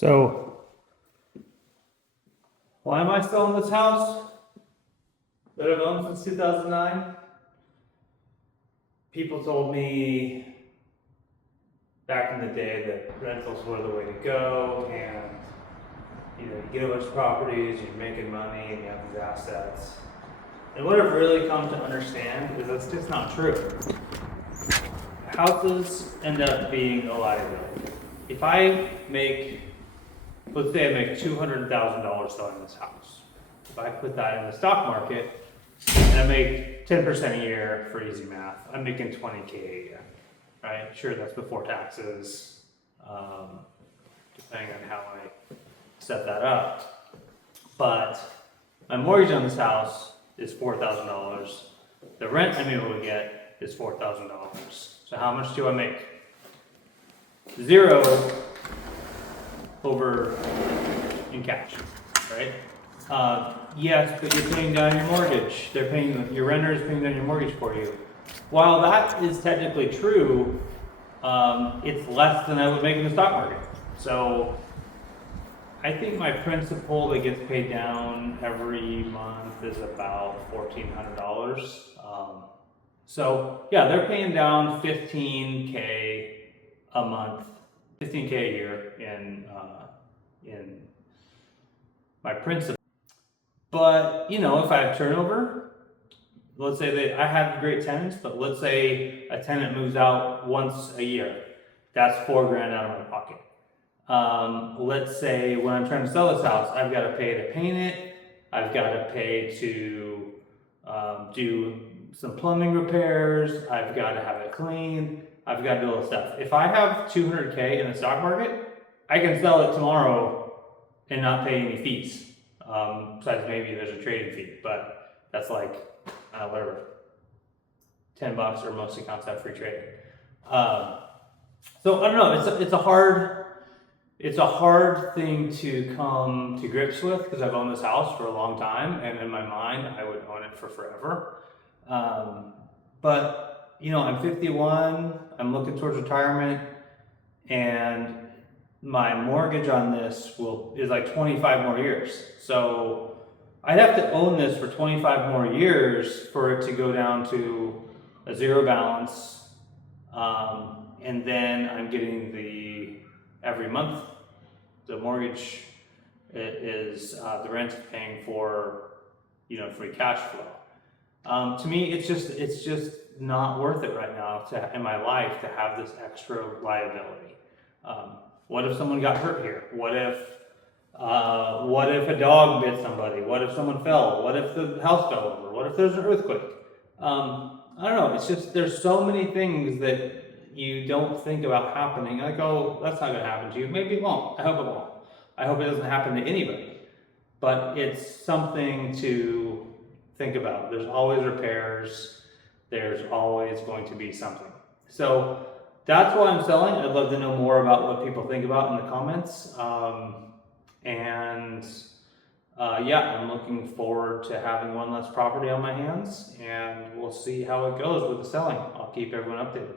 So, why am I still in this house that I've owned since 2009? People told me back in the day that rentals were the way to go, and you get a bunch of properties, you're making money, and you have these assets. And what I've really come to understand is that's just not true. Houses end up being a liability. If I make, let's say I make $200,000 selling this house. If I put that in the stock market and I make 10% a year for easy math, I'm making $20K a year, right? Sure, that's before taxes, depending on how I set that up. But my mortgage on this house is $4,000. The rent I'm able to get is $4,000. So how much do I make? Zero over in cash, right? Yes, but you're paying down your mortgage. Your renter is paying down your mortgage for you. While that is technically true, it's less than I would make in the stock market. So I think my principal that gets paid down every month is about $1,400. So yeah, they're paying down $15K a month, $15K a year in my principal. But if I have turnover, let's say that I have great tenants, but let's say a tenant moves out once a year, that's $4,000 out of my pocket. Let's say when I'm trying to sell this house, I've got to pay to paint it, I've got to pay to do some plumbing repairs, I've got to have it cleaned, I've got to do all this stuff. If I have $200K in the stock market, I can sell it tomorrow and not pay any fees. Besides maybe there's a trading fee, but that's like, whatever, $10 or most accounts have free trading. So I don't know, it's a hard thing to come to grips with because I've owned this house for a long time, and in my mind, I would own it for forever. But I'm 51, I'm looking towards retirement, and my mortgage on this is like 25 more years. So I'd have to own this for 25 more years for it to go down to a zero balance. And then I'm getting every month, the mortgage is, the rent is paying for, free cash flow. To me, it's just not worth it right now in my life to have this extra liability. What if someone got hurt here? What if a dog bit somebody? What if someone fell? What if the house fell over? What if there's an earthquake? I don't know. It's just there's so many things that you don't think about happening. Like, oh, that's not going to happen to you. Maybe it won't. I hope it won't. I hope it doesn't happen to anybody. But it's something to think about. There's always repairs. There's always going to be something. So that's why I'm selling. I'd love to know more about what people think about in the comments. I'm looking forward to having one less property on my hands, and we'll see how it goes with the selling. I'll keep everyone updated.